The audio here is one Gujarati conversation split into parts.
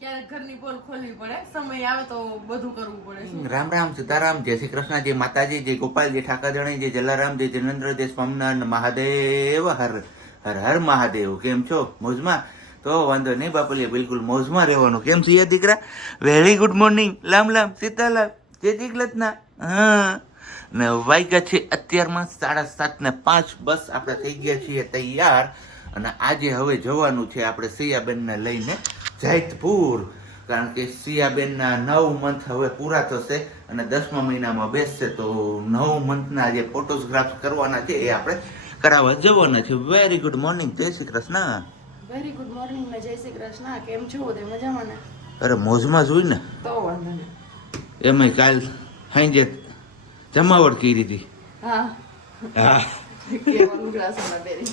ક્યારેક ઘરની પોલ ખોલવી પડે, સમય આવે તો બધું કરવું પડે. રામ રામ સીતારામ, જય શ્રી કૃષ્ણ, જય માતાજી, જય ગોપાલ, જય ઠાકરજણી, જય જલારામ, જય જિનેન્દ્ર, જય સ્વામિનારાયણ મહાદેવ, હર હર હર મહાદેવ. કેમ છો? મોજમાં? તો વાંધો નહીં બાપલીએ, બિલકુલ મોજમાં રહેવાનું. કેમ છીએ દીકરા? વેરી ગુડ મોર્નિંગ, લામ લામ સીતાલાલ, જય દીકલતના. હા, ને વાગ્યા છે અત્યારમાં 7:05. બસ આપણે થઈ ગયા છીએ તૈયાર અને આજે હવે જવાનું છે આપણે સિયાબેનને લઈને જૈતપુર. કારણ કે સિયાબેનના 9 મંથ હવે પૂરા થશે અને 10મા મહિનામાં બેસશે, તો 9 મંથના જે ફોટોગ્રાફ કરવાના છે એ આપણે કરાવવા જવાના છે. વેરી ગુડ મોર્નિંગ, જય Shri Krishna. Very good morning ને જય શ્રી કૃષ્ણ. કેમ છો? તે મજામાં ને? અરે મોજમાં જોઈ ને, તો વાંધો નહીં. એમાંય કાલ સાંજે જમાવટ કરી હતી. હા, હા, કેવાનું ગ્લાસમાં બેરી.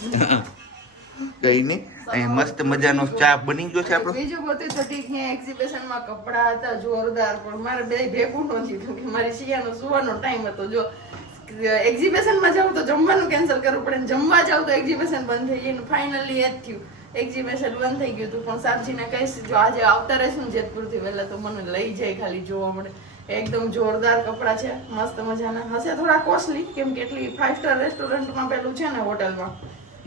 કઈ નહીં, અહીં મસ્ત મજાનો ચા બની ગયો છે આપણો. બીજું બધું તો ઠીક ને, એક્ઝિબિશનમાં કપડા હતા જોરદાર, પણ મારે બે ભેગું નથી થયું કે મારી શિયાનો સુવાનો ટાઈમ હતો. જો એક્ઝિબિશનમાં જાવ તો જમવાનું કેન્સલ કરવું પડે, ને જમવા જાવ તો એક્ઝિબિશન બંધ થઈ જાય. ફાઇનલી એ જ થયું, એક્ઝિબિશન બંધ થઈ ગયું હતું. પણ સાબજીને કહીશ જો આજે આવતા રહેશું જેતપુરથી વહેલા તો મને લઈ જાય, ખાલી જોવા મળે. એકદમ જોરદાર કપડા છે, મસ્ત મજાના. હશે થોડા કોસ્ટલી, કેમ કે એટલી 5 સ્ટાર રેસ્ટોરન્ટમાં પેલું છે ને હોટલમાં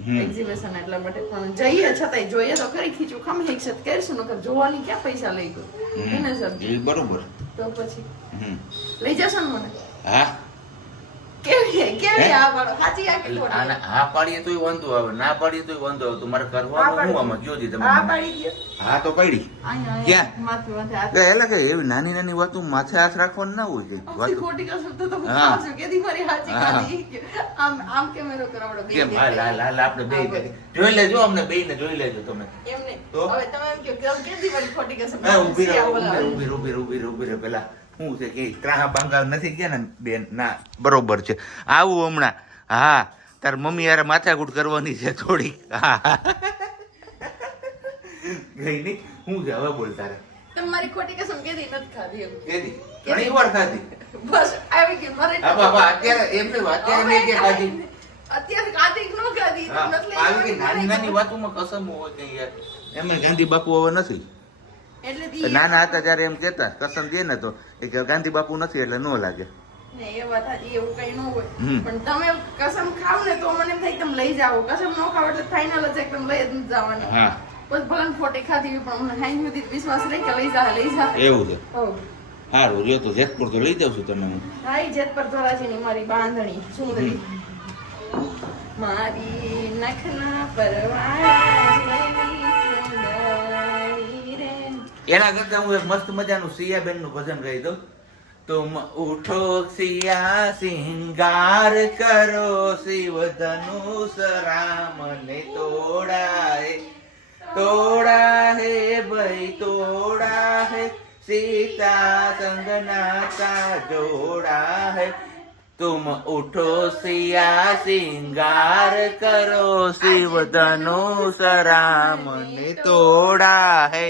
એક્ઝિબિશન, એટલા માટે. પણ જઈએ છતાંય જોઈએ તો ખરી, ખીચું ખમ હિક્ષત કરીશું, નકર જોવાની ક્યાં પૈસા લઈ ગયું એને સર. બરોબર, તો પછી લઈ જશો ને મને? હા. કેવી આ પાડો? સાચી આ કે ખોટી? હા પાડીએ તોય વાંધો આવે, ના પાડીએ તોય વાંધો આવે. તમારે કરવાનું શું આમાં કયો દી તમે? આ પાડી ગયો. હા તો પડી. અહીંયા ક્યાં? માથે માથે હાથ. એટલે કે એવી નાની નાની વાતો માથે હાથ રાખવાનું ના હોય કઈ આખી વાતો. ખોટી કરશું તો હું હા. ખાઉં છું. કેદી મારી સાચી ખાધી? આમ કેમેરો કરાવડો બે કેમ? બે. હા લાલ લાલ આપણે બે જોઈ લેજો, અમને બેયને જોઈ લેજો તમે. એમ નહીં. તો? હવે તમે એમ કહો કે કેદી મારી ખોટી કરશું? હા, ઊભી રહો, સિયા બોલાવે. ઊભી રહો પેલા. શું છે કે ત્રાહા બાંગા નથી ગયા ને બેન? ના, બરોબર છે. આવું હમણાં. હા, તાર મમ્મી યાર માથાકૂટ કરવાની છે થોડીક. હા ગઈ નહીં. શું છે હવે બોલ તારે? તમે મારી ખોટી કસમ કેદી નથી ખાધી એમ. કેદી? ઘણી વાર ખાધી. બસ આવી ગયું મારે. હા બાબા, અત્યારે એમ નહીં, અત્યારે મેં કે ખાધી. અત્યારે ખાધી કે ન ખાધી તો હા, નથી લઈ આવી કે નાની જવાની. નાની વાતોમાં કસમ હોય કે યાર. એમાં ગાંધી બાપુ હવે નથી. એટલે દી નાના હતા ત્યારે એમ કેતા કસમ દે ને તો એ કે ગાંધી બાપુ નથી એટલે ન લાગે. ને એ વાત સાચી, એવું કઈ ન હોય. હમ. પણ તમે કસમ ખાવ ને તો મને એમ થાય કે તમે લઈ જાઓ. કસમ ન ખાવ એટલે ફાઇનલ જ એકદમ લઈ જ નથી જવાની. હા, બસ ભલે ને ખોટી ખાધી હોય, પણ મને હાઈ સુધી વિશ્વાસ રહી કે લઈ જા. એવું છે. હો. સારું રહ્યો તો જેતપુર તો લઈ જાઉં છું તમે. હા, ઈ જેત પર ધોરાજીની મારી બાંધણી સુંદરી. મારી નખના પરવાળાની સુંદરી રે. એના કરતા હું એક મસ્ત મજાનું સિયાબેન નું ભજન ગાઈ દઉં. તુમ ઉઠો સિયા સિંગાર કરો, શિવ ધનુષ રામ ને તોડા હે ભાઈ તોડા હે, सीता संगनाता जोड़ा है, तुम उठो सिया सिंगार करो, शिव धनुष राम ने तोड़ा है.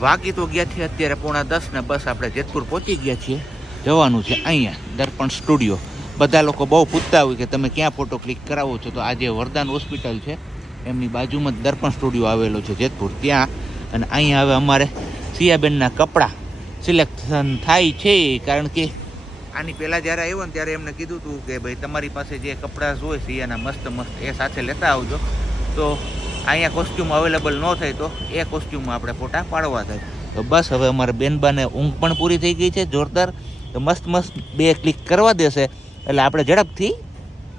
વાગી તો ગયા છે અત્યારે 9:30 ને બસ આપણે જેતપુર પહોંચી ગયા છીએ. જવાનું છે અહીંયા દર્પણ સ્ટુડિયો. બધા લોકો બહુ પૂછતા હોય કે તમે ક્યાં ફોટો ક્લિક કરાવો છો, તો આજે વરદાન હોસ્પિટલ છે એમની બાજુમાં જ દર્પણ સ્ટુડિયો આવેલો છે જેતપુર, ત્યાં. અને અહીંયા હવે અમારે સિયાબેનના કપડાં સિલેક્શન થાય છે, કારણ કે આની પહેલાં જ્યારે આવ્યો ને ત્યારે એમને કીધું હતું કે ભાઈ તમારી પાસે જે કપડાં હોય સિયાના મસ્ત મસ્ત એ સાથે લેતા આવજો. તો અહીંયા કોસ્ટ્યુમ અવેલેબલ ન થાય તો એ કોસ્ટ્યુમમાં આપણે ફોટા પાડવા થાય. તો બસ હવે અમારે બેનબાને ઊંઘ પણ પૂરી થઈ ગઈ છે જોરદાર. તો મસ્ત મસ્ત 2 ક્લિક કરવા દેશે એટલે આપણે ઝડપથી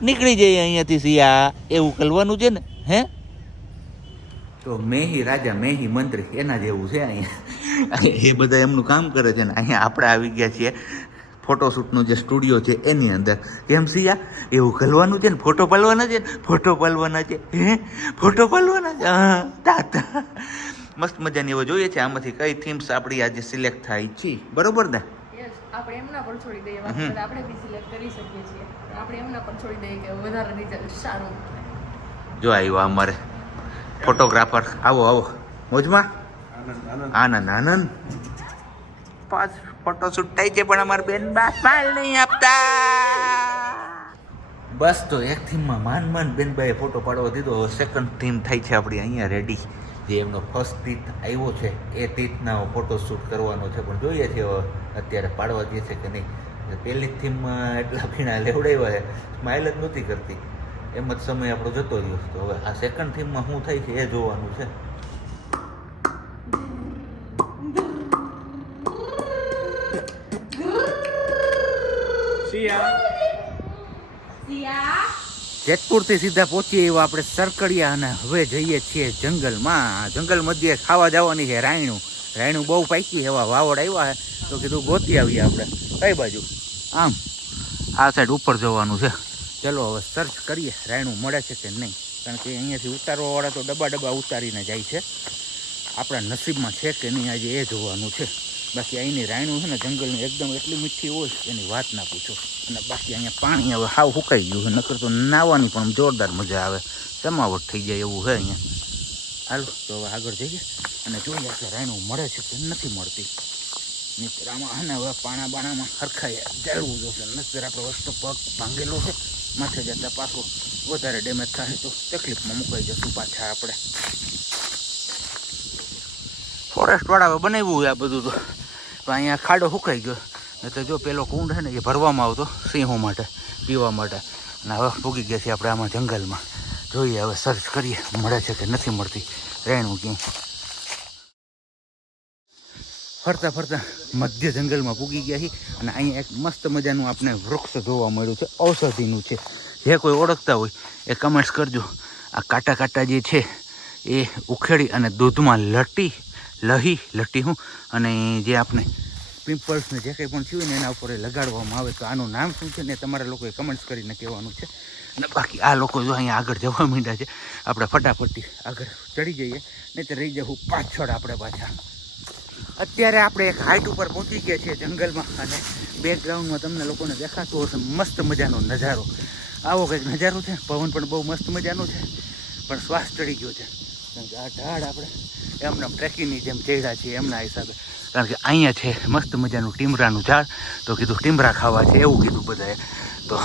નીકળી જઈએ અહીંયાથી સિયા. એવું કરવાનું છે ને? હે, તો મેહી રાજા મેહી મંત્રી એના જેવું છે અહીંયા. એ બધા એમનું કામ કરે છે ને અહીંયા આપણે આવી ગયા છીએ ફોટોશૂટનો જે સ્ટુડિયો છે એની અંદર. કેમ સિયા? એવું કરવાનું છે ને? ફોટો પાડવાના છે ને? ફોટો પાડવાના છે. હે, ફોટો પાડવાના છે. હા તાતા મસ્ત મજાની એવો જોઈએ છે આમાંથી કઈ થીમ્સ આપણી આજે સિલેક્ટ થાય છે. બરોબર ને? યસ, આપણે એમના પર છોડી દઈએ, આપણે બી સિલેક્ટ કરી શકીએ છીએ. આપણે એમના પર છોડી દઈએ કે વધારે રિઝલ્ટ સારું. જો આવ્યો અમારે ફોટોગ્રાફર. આવો આવો, મોજમાં? આનંદ આનંદ. 5 ફોટોશૂટ થાય છે પણ અમારે બેન બાલ નહીં આપતા. બસ તો એક થીમમાં માન બેનબાઈએ ફોટો પાડવા દીધો. હવે સેકન્ડ થીમ થાય છે આપણી અહીંયા રેડી. જે એમનો ફર્સ્ટ તીર્થ આવ્યો છે એ તીર્થના ફોટોશૂટ કરવાનો છે, પણ જોઈએ છે હવે અત્યારે પાડવા દે છે કે નહીં. પહેલી જ થીમમાં એટલા ભીણા લેવડાવ્યા છે, સ્માઇલ જ નહોતી કરતી, એમ જ સમય આપણો જતો રહ્યો. તો હવે આ સેકન્ડ થીમમાં શું થાય છે એ જોવાનું છે. જેતપુરથી સીધા પહોંચીએ એવા આપણે સરકડિયા અને હવે જઈએ છીએ જંગલમાં. જંગલ મધ્યે ખાવા જવાની છે રાયણું બહુ પાકી એવા વાવડ આવ્યા છે, તો કીધું ગોતી આવીએ આપણે. કઈ બાજુ? આમ આ સાઈડ ઉપર જવાનું છે. ચલો હવે સર્ચ કરીએ રાયણું મળે છે કે નહીં, કારણ કે અહીંયાથી ઉતારવાવાળા તો ડબ્બા ઉતારીને જાય છે. આપણા નસીબમાં છે કે નહીં આજે એ જોવાનું છે. બાકી અહીંની રાયણું છે ને જંગલની એકદમ એટલી મીઠી હોય એની વાત ના પૂછો. અને બાકી અહીંયા પાણી હવે હાવ સુકાઈ ગયું છે, નકર તો નાહવાની પણ જોરદાર મજા આવે, જમાવટ થઈ જાય એવું છે અહીંયા. હાલો તો હવે આગળ જઈએ અને જોઈએ કે રાયણું મળે છે કે નથી મળતી. મિત્રામાં હે ને હવે પાણામાં હરખાઈ જાળવું જોશે, નકર આપણો વસ્તુ પગ ભાંગેલો છે, માથે જતા પાછો વધારે ડેમેજ થાય તો તકલીફમાં મુકાઈ જશું પાછા આપણે. ફોરેસ્ટવાળા બનાવ્યું આ બધું તો અહીંયા ખાડો સુકાઈ ગયો, નહીં તો જો પેલો કુંડ છે ને એ ભરવામાં આવતો સિંહો માટે પીવા માટે. અને હવે પૂગી ગયા છીએ આપણે આમાં જંગલમાં. જોઈએ હવે સર્ચ કરીએ મળે છે કે નથી મળતી રાયણું ક્યાંય. ફરતા મધ્ય જંગલમાં પૂગી ગયા છીએ અને અહીંયા એક મસ્ત મજાનું આપણે વૃક્ષ જોવા મળ્યું છે, ઔષધિનું છે. જે કોઈ ઓળખતા હોય એ કમેન્ટ્સ કરજો. આ કાંટા જે છે એ ઉખેડી અને દૂધમાં લટી હું અને જે આપણે પિમ્પલ્સને જે કંઈ પણ થયું ને એના ઉપર લગાડવામાં આવે. તો આનું નામ શું છે ને તમારા લોકોએ કમેન્ટ્સ કરીને કહેવાનું છે. અને બાકી આ લોકો જો અહીંયા આગળ જવા માંડ્યા છે, આપણે ફટાફટી આગળ ચડી જઈએ, નહીં તો રહી જવું પાછળ આપણે પાછા. અત્યારે આપણે એક હાઈટ ઉપર પહોંચી ગયા છીએ જંગલમાં અને બેકગ્રાઉન્ડમાં તમને લોકોને દેખાતો હશે મસ્ત મજાનો નજારો. આવો કંઈક નજારો છે. પવન પણ બહુ મસ્ત મજાનો છે, પણ શ્વાસ ચડી ગયો છે. કારણ કે આ ઢાળ આપણે એમને ટ્રેકિંગની જેમ ચડ્યા છીએ એમના હિસાબે. કારણ કે અહીંયા છે મસ્ત મજાનું ટીમરાનું ઝાડ, તો કીધું ટીમરા ખાવા છે એવું કીધું બધાએ. તો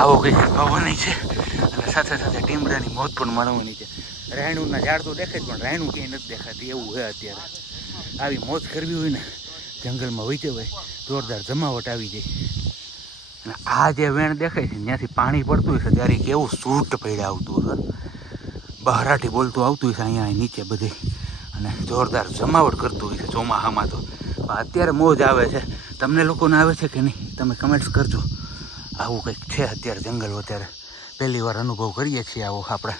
આવો કંઈક પવન છે અને સાથે ટીમરાની મોત પણ માણવાની છે. રાયણુંના ઝાડ તો દેખાય પણ રાયણું ક્યાંય નથી દેખાતી એવું છે અત્યારે. આવી મોજ કરવી હોય ને જંગલમાં વહી જવાય, જોરદાર જમાવટ આવી જાય. અને આ જે વેણ દેખાય છે ત્યાંથી પાણી પડતું હોય છે ત્યારે કેવું સૂટ પડ્યા આવતું હોય, બહારાટી બોલતું આવતું હોય છે અહીંયા નીચે બધી, અને જોરદાર જમાવટ કરતું હોય છે ચોમાસામાં. તો અત્યારે મોજ આવે છે. તમને લોકોને આવે છે કે નહીં તમે કમેન્ટ્સ કરજો. આવું કંઈક છે અત્યારે જંગલ. અત્યારે પહેલી વાર અનુભવ કરીએ છીએ આવો આપણે.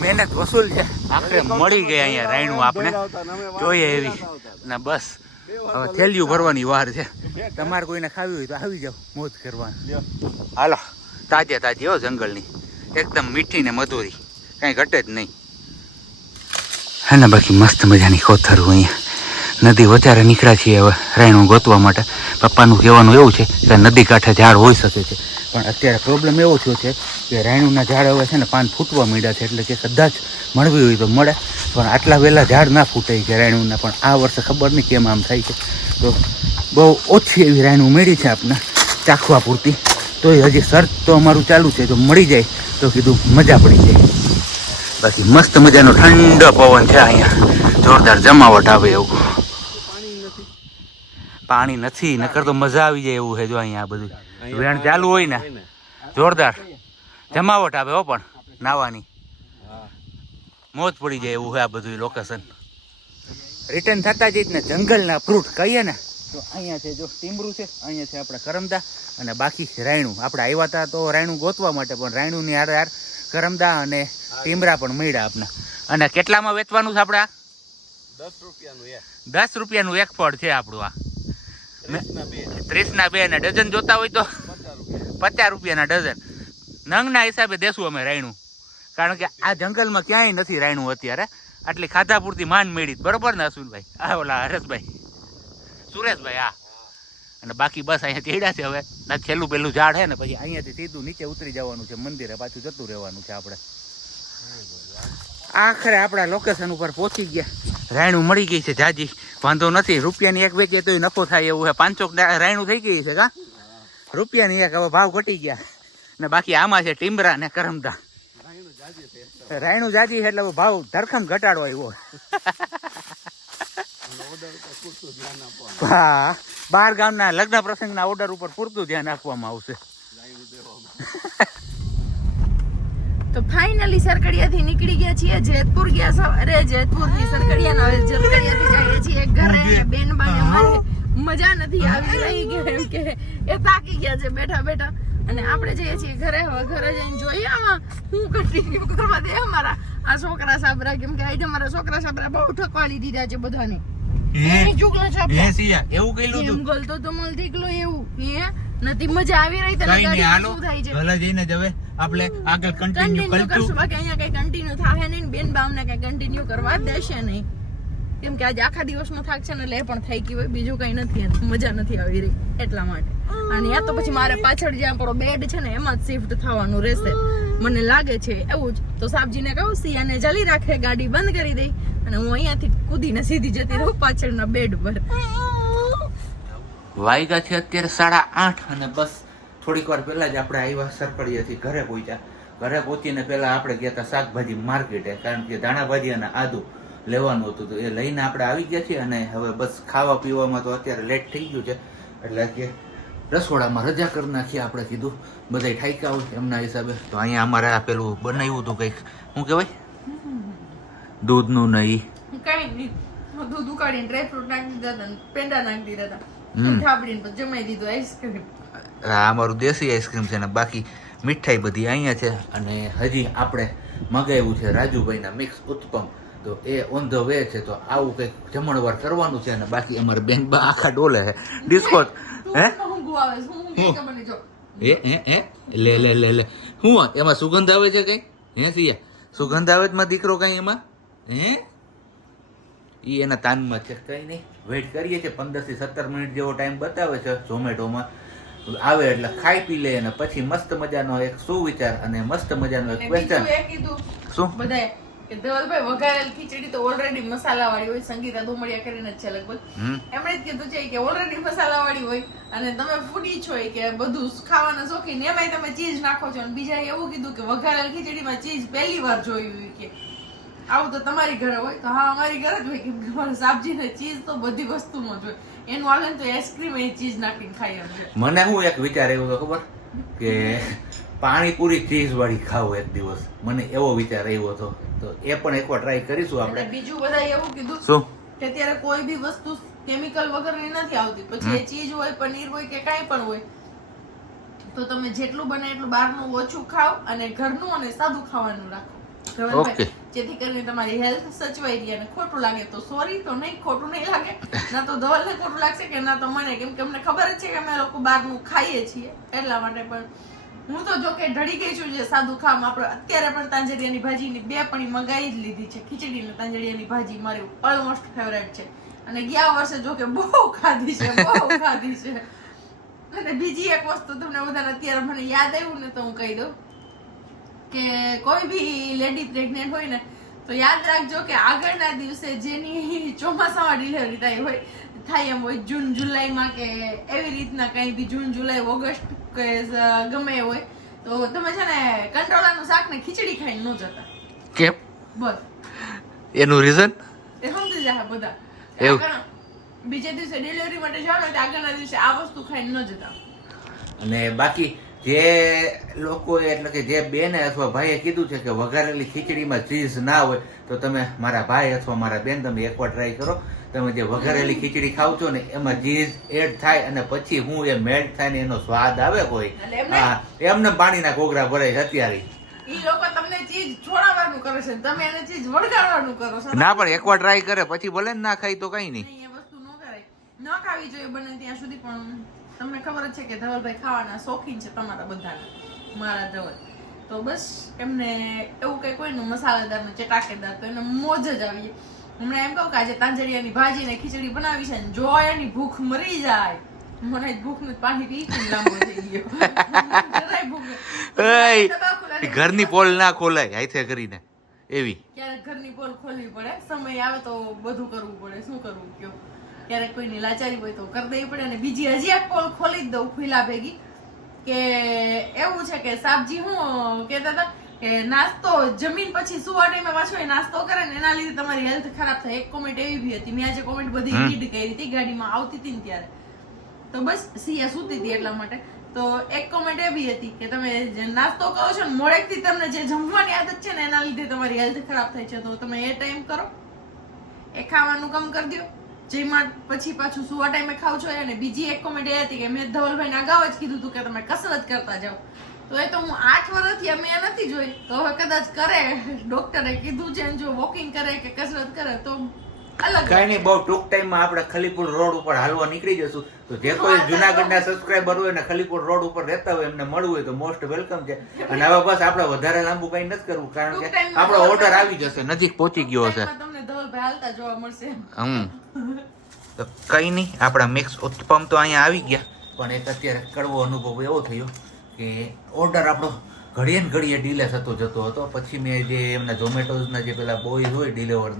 મહેનત વસૂલ છે, આખરે મળી ગયા અહીંયા રાયણું આપણે જોઈએ એવી. ને બસ હવે થેલિયું ભરવાની વાર છે. તમારે કોઈને ખાવી હોય તો આવી જાઓ મોજ કરવાની. હાલો તાજી હો જંગલની, એકદમ મીઠી ને મધુરી, કાંઈ ઘટે જ નહીં. હે ને બાકી મસ્ત મજાની કોથરું અહીંયા નદી વધારે નીકળ્યા છીએ હવે રાયણું ગોતવા માટે. પપ્પાનું કહેવાનું એવું છે કે નદી કાંઠે ઝાડ હોઈ શકે છે, પણ અત્યારે પ્રોબ્લેમ એવો થયો છે કે રાયણુંના ઝાડ હવે છે ને પાન ફૂટવા માંડ્યા છે. એટલે કે કદાચ મળવી હોય તો મળે, પણ આટલા વહેલા ઝાડ ના ફૂટે છે રાયણુંના. પણ આ વર્ષે ખબર નહીં કેમ આમ થાય છે. તો બહુ ઓછી એવી રાયણું મળી છે આપને ચાખવા પૂરતી. તો હજી સર્ચ તો અમારું ચાલુ છે, જો મળી જાય તો કીધું મજા પડી જાય. બાકી મસ્ત મજાનો ઠંડો પવન છે અહીંયા, જોરદાર જમાવટ આવે એવું. પાણી નથી નકર તો મજા આવી જાય એવું છે. જો અહીંયા બધું વેણ ચાલુ હોય ને જોરદાર જમાવટ આવે હો, પણ નાવાની મોજ પડી જાય એવું છે આ બધું લોકેશન. રિટર્ન થતા જઈ ને જંગલના ફ્રૂટ કહીએ ને તો અહીંયા છે જો ટીમરું છે, અહીંયા છે આપણે કરમદા અને બાકી રાયણું. આપણે આવ્યા હતા તો રાયણું ગોતવા માટે, પણ રાયણુંની હાર કરમદા અને ટીમરા પણ મળ્યા આપને. અને કેટલામાં વેચવાનું છે આપણે? આ 10 રૂપિયાનું એક ફળ છે આપણું. આ 30ના 2 ને ડઝન જોતા હોય તો 50 રૂપિયાના ડઝન. નંગના હિસાબે દેશું અમે રાયણું, કારણ કે આ જંગલમાં ક્યાંય નથી રાયણું અત્યારે. આટલી ખાધા પૂરતી માંડ મેળી, બરોબર ને અશ્વિનભાઈ? આ ઓલા હરેશભાઈ, સુરેશભાઈ. હા, અને બાકી બસ અહીંયા ચડ્યા છે. હવે છેલ્લું પેલું ઝાડ છે ને પછી અહીંયાથી સીધું નીચે ઉતરી જવાનું છે, મંદિરે પાછું જતું રહેવાનું છે આપણે. આખરે આપણા લોકેશન ઉપર પહોંચી ગયા. રાયણું મળી ગઈ છે જાજી, વાંધો નથી. રૂપિયાની એક વેચીએ તો નફો થાય એવું છે. 500 રાયણું થઈ ગઈ છે. કા રૂપિયાની એક હવે ભાવ ઘટી ગયા. ને બાકી આમાં છે ટીમરા ને કરમદા. રાયણું જાજી છે એટલે ભાવ ધરખમ ઘટાડો આવ્યો. હા, 12 ગામના લગ્ન પ્રસંગના ઓર્ડર ઉપર પૂરતું ધ્યાન રાખવામાં આવશે. તો ફાઇનલી સરકડિયાથી નીકળી ગયા છીએ, જેતપુર ગયા સવારે. જેતપુરથી સરકડિયાના સરકડિયાથી જઈએ છીએ ઘરે. બેન બાને મારી મજા નથી આવી રહી કેમ કે એ થાકી ગયા છે બેઠા બેઠા, અને આપણે જઈએ છીએ ઘરે. હવે ઘરે જઈને જોઈએ આમાં હું કન્ટિન્યુ કરવા દે અમારા આ છોકરા સાબરા, કેમ કે આજે અમારા છોકરા સાબરા બહુ ઠકવાડી દીધા છે બધાને. એવું કઈલું એમ ગલતો તો મળતી એકલો એવું નથી મજા આવી રહી. તને શું થાય છે? ભલે જઈને જ હવે આપણે આગળ કન્ટિન્યુ કરશું, બાકી અહીંયા કઈ કન્ટિન્યુ થાય નહીં. બેન બા અમને કઈ કન્ટિન્યુ કરવા દેશે નહીં, કેમ કે આજે આખા દિવસનો થાક છે ને એટલે એ પણ થઈ ગયું હોય, બીજું કઈ નથી. મજા નથી આવી રહી એટલા માટે. અને યા તો પછી મારે પાછળ જ્યાં આપણો બેડ છે ને એમાં જ શિફ્ટ થવાનું રહેશે મને લાગે છે એવું જ. તો સાબજીને કહું સિયાને ચાલી રાખે, ગાડી બંધ કરી દઈ અને હું અહીંયાથી કૂદીને સીધી જતી રહું પાછળના બેડ પર. વાગ્યા છે અત્યારે 8:30 અને બસ થોડીક વાર પહેલા જ આપણે આવ્યા સરકડિયાથી ઘરે પહોંચ્યા. ઘરે પહોંચીને પહેલા આપણે ગયા હતા શાકભાજી માર્કેટે, કારણ કે ધાણાભાજી અને આદુ લેવાનું હતું. તો એ લઈને આપણે આવી ગયા છીએ અને હવે બસ ખાવા પીવામાં તો અત્યારે લેટ થઈ ગયું છે, એટલે કે રસોડામાં રજા કરી નાખીએ. આપણે કીધું બધા ઠાઈકા હોય એમના હિસાબે. તો અહીંયા અમારે આ પેલું બનાવ્યું હતું કંઈક, શું કહેવાય, દૂધનું નહીં કઈ નહીં, દૂધ ઉકાળીને ડ્રાયફ્રૂટ નાખી દીધા હતા, પેંડા નાખી દીધા હતા, થાબડીને પછી જમાઈ દીધું આઈસ્ક્રીમ. આ અમારું દેશી આઈસ્ક્રીમ છે ને બાકી મીઠાઈ બધી અહીંયા છે. અને હજી આપણે મગાવ્યું છે રાજુભાઈના મિક્સ ઉત્પમ, તો એ ઓન ધ વે છે. તો આવું કંઈક જમણવાર કરવાનું છે. અને બાકી અમારે બેન બા આખા ડોલે છે ડિસ્કો. હે લે લે લે લે હું એમાં સુગંધ આવે છે કઈ? હે સિયા સુગંધ આવે છે માં દીકરો કઈ એમાં? હે ઈ એના તાનમાં છે. કઈ નહીં, વેઇટ કરીએ છીએ. 15 થી 17 મિનિટ જેવો ટાઈમ બતાવે છે ઝોમેટોમાં. આવે એટલે ખાઈ પી લે અને પછી મસ્ત મજાનો એક સુવિચાર અને મસ્ત મજાનો એક ક્વેશ્ચન. શું બધાય કે ધવલભાઈ વઘારેલ ખીચડી તો ઓલરેડી મસાલા વાળી હોય, સંગીતા દુમડિયા કરીને જ છે લગભગ, એમણે જ કીધું છે કે ઓલરેડી મસાલા વાળી હોય અને તમે ફૂડી છો કે બધું ખાવાના શોખીન, એમાંય તમે ચીઝ નાખો છો. અને બીજા એવું કીધું કે વઘારેલ ખીચડીમાં ચીઝ પહેલી વાર જોયું કે આવું તો તમારી ઘરે હોય. તો હા, અમારી ઘરે જ હોય, કેમ કે મારા સાબજીને ચીઝ તો બધી વસ્તુમાં જ હોય. એનું આલે તો આઈસ્ક્રીમ એ ચીઝ નાખીને ખાઈ એમ છે. મને હું એક વિચાર એવો તો ખબર કે પાણીપુરી ચીઝ વાળી ખાવું એક દિવસ, મને એવો વિચાર આવ્યો હતો. તો એ પણ એકવાર ટ્રાય કરીશું આપણે. બીજું બધા એવું કીધું શું કે અત્યારે કોઈ બી વસ્તુ કેમિકલ વગરની નથી આવતી. પછી એ ચીઝ હોય, પનીર હોય કે કાંઈ પણ હોય, તો તમે જેટલું બને એટલું બહારનું ઓછું ખાઓ અને ઘરનું અને સાદું ખાવાનું રાખો, જેથી કરીને તમારી હેલ્થ સચવાઈ રહે. અને ખોટું લાગે તો સોરી, તો નહીં, ખોટું નહીં લાગે. ના તો ધવલને ખોટું લાગશે કે ના તો મને, કેમ કે અમને ખબર જ છે કે અમે લોકો બહારનું ખાઈએ છીએ એટલા માટે. પણ હું તો જો કે ઢળી ગઈ છું જે સાદું ખામ. આપણે અત્યારે પણ તાંજરિયાની ભાજીની 2 પણી મંગાવી જ લીધી છે. ખીચડી ને તાંજરિયાની ભાજી મારી ઓલમોસ્ટ ફેવરેટ છે અને ગયા વર્ષે જો કે બહુ ખાધી છે, બહુ ખાધી છે. અને બીજી એક વસ્તુ તમને બધાને અત્યારે મને યાદ આવ્યું ને તો હું કહી દઉં કે કોઈ બી લેડી પ્રેગ્નેન્ટ હોય ને તો યાદ રાખજો કે આગળના દિવસે જેની ચોમાસામાં ડિલિવરી થાય એમ હોય, જૂન જુલાઈમાં કે એવી રીતના કઈ બી, જૂન જુલાઈ ઓગસ્ટ કે ગમે હોય, તો તમે છે ને કંટ્રોલાનું શાક ને ખીચડી ખાઈને ન જતા. કેમ? બસ એનું રીઝન એ સમજી જાય બધા. બીજે દિવસે ડિલિવરી માટે જાવ ને આગળના દિવસે આ વસ્તુ ખાઈને ન જતા. અને બાકી જે લોકો એટલે કે જે બેને અથવા ભાઈએ કીધું છે કે વઘારેલી ખીચડીમાં ચીઝ ના હોય, તો તમે મારા ભાઈ અથવા મારા બેન તમે એકવાર ટ્રાય કરો. તમે જે વઘારેલી ખીચડી ખાવ છો ને એમાં ચીઝ એડ થાય અને પછી હું એ મેલ્ટ થાય ને એનો સ્વાદ આવે કોઈ, હા, એમને પાણીના ઘોઘરા ભરાય અત્યારે. ઈ લોકો તમને ચીઝ છોડાવવાનું કરે છે, તમે એને ચીઝ વળગાડવાનું કરો છો. ના, પણ એકવાર ટ્રાય કરે પછી ભલે ના ખાય તો કઈ નહીં. એ વસ્તુ ન કરાય, ન ખાવી જોઈએ બને ત્યાં સુધી. પણ તમને ખબર જ છે કે ધવલભાઈ ખાવાના શોખીન છે તમારા બધાના, મારા ધવલ. તો બસ એમને એવું કઈ કોઈ મસાલેદાર ને ચટાકેદાર તો એને મોજ જ આવી. હમણાં એમ કહું કે આજે તાંજરિયાની ભાજી ને ખીચડી બનાવી છે ને જો એની ભૂખ મરી જાય, મને ભૂખનું પાણી પી લાંબો થઈ ગયો. ઘરની પોલ ના ખોલાય હાથે કરીને એવી. ક્યારેક ઘરની પોલ ખોલવી પડે, સમય આવે તો બધું કરવું પડે. શું કરવું કયો? ક્યારેક કોઈની લાચારી હોય તો કરી દેવી પડે. અને બીજી હજી એક પોલ ખોલી જ દઉં ખુલ્લા ભેગી કે એવું છે કે સાબજી હું કહેતા હતા કે નાસ્તો જમીન પછી સુવા ટાઈમે પાછો એ નાસ્તો કરે ને એના લીધે તમારી હેલ્થ ખરાબ થાય. એક કોમેન્ટ એવી બી હતી, મેં આજે કોમેન્ટ બધી રીડ કરી હતી ગાડીમાં આવતી હતી ને ત્યારે, તો બસ સિયા સૂતી હતી એટલા માટે. તો એક કોમેન્ટ એ બી હતી કે તમે જે નાસ્તો કરો છો ને મોડેકથી તમને જે જમવાની આદત છે ને એના લીધે તમારી હેલ્થ ખરાબ થાય છે, તો તમે એ ટાઈમ કરો, એ ખાવાનું કમ કરી દો, જેમાં પછી પાછું સુવા ટાઈમે ખાવ છો. અને બીજી એક કોમેન્ટ એ હતી કે મેં ધવલભાઈને અગાઉ જ કીધું હતું કે તમે કસરત કરતા જાઓ, તો એ તો હું 8 વર્ષથી અમે નથી જોઈ, તો હવે કદાચ કરે, ડોક્ટરે કીધું છે જો વોકિંગ કરે કે કસરત કરે તો અલગ. કઈ નહીં, બહુ ટૂંક ટાઈમમાં આપણે ખલીપુર રોડ ઉપર હાલવા નીકળી જશું. તો જે કોઈ જુનાગઢના સબસ્ક્રાઇબર હોય ને ખલીપુર રોડ ઉપર રહેતા હોય એમને મળવું હોય તો મોસ્ટ વેલકમ છે. અને હવે બસ આપણે વધારે લાંબુ કઈ નથી કરવું, કારણ કે આપણો ઓર્ડર આવી જશે, નજીક પહોંચી ગયો છે. તમને ધવલભાઈ હાલતા જોવા મળશે. તો કઈ નહીં, આપણા મિક્સ ઉત્પમ તો અહીંયા આવી ગયા, પણ એક અત્યારે કડવો અનુભવ એવો થયો કે ઓર્ડર આપણો ઘડીએ ને ઘડીએ ડીલે થતો જતો હતો. પછી મેં જે એમના ઝોમેટોઝના જે પેલા બોય હોય ડિલિવર,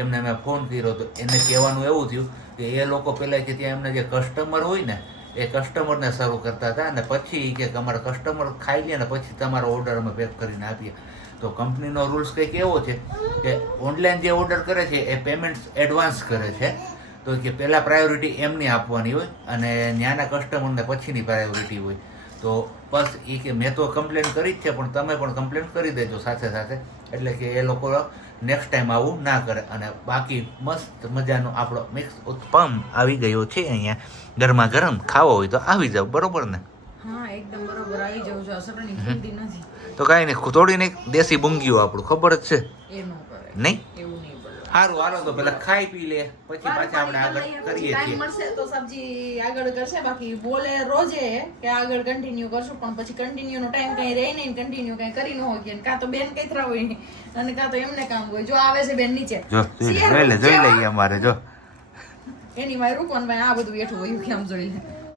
એમને મેં ફોન કર્યો તો એને કહેવાનું એવું થયું કે એ લોકો પહેલાં કે ત્યાં એમના જે કસ્ટમર હોય ને એ કસ્ટમરને સર્વ કરતા હતા, અને પછી કે અમારા કસ્ટમર ખાઈ લે ને પછી તમારો ઓર્ડર અમે પેક કરીને આપીએ. તો કંપનીનો રૂલ્સ કંઈક એવો છે કે ઓનલાઈન જે ઓર્ડર કરે છે એ પેમેન્ટ એડવાન્સ કરે છે, તો કે પહેલાં પ્રાયોરિટી એમની આપવાની હોય અને ત્યાંના કસ્ટમરને પછીની પ્રાયોરિટી હોય. તો બસ એ કે મેં તો કમ્પ્લેન કરી જ છે, પણ તમે પણ કમ્પ્લેન કરી દેજો સાથે સાથે, એટલે કે એ લોકો નેક્સ્ટ ટાઈમ આવું ના કરે. અને બાકી મસ્ત મજાનો આપણો મિક્સ ઉત્પમ આવી ગયો છે અહીંયા, ગરમા ગરમ ખાવો હોય તો આવી જાવ, બરોબર ને? હા એકદમ બરોબર, આવી જાવ છો. સટણી ખુલતી નથી તો કાંઈ નહીં, થોડીને દેશી બુંગીઓ આપણું ખબર જ છે એ ન કરે, નહીં? એવું નહીં બોલો. સારું, હાલો તો પેલા ખાઈ પી લે, પછી પાછા આપણે આગળ કરીએ ટાઈમ છીએ. મળશે તો સબ્જી આગળ કરશે, બાકી બોલે રોજે કે આગળ કન્ટિન્યુ કરશું, પણ પછી કન્ટિન્યુ નો ટાઈમ કઈ રહે નહીં, કન્ટિન્યુ કઈ કરી ન હોય, કાં તો બેન કઈતરા હોય અને કાં તો એમને કામ હોય. જો આવે છે બેન નીચે, જો જોઈ લઈએ અમારે, જો એની માય રૂપન ભાઈ આ બધું બેઠું હોય કેમ જોઈ લે.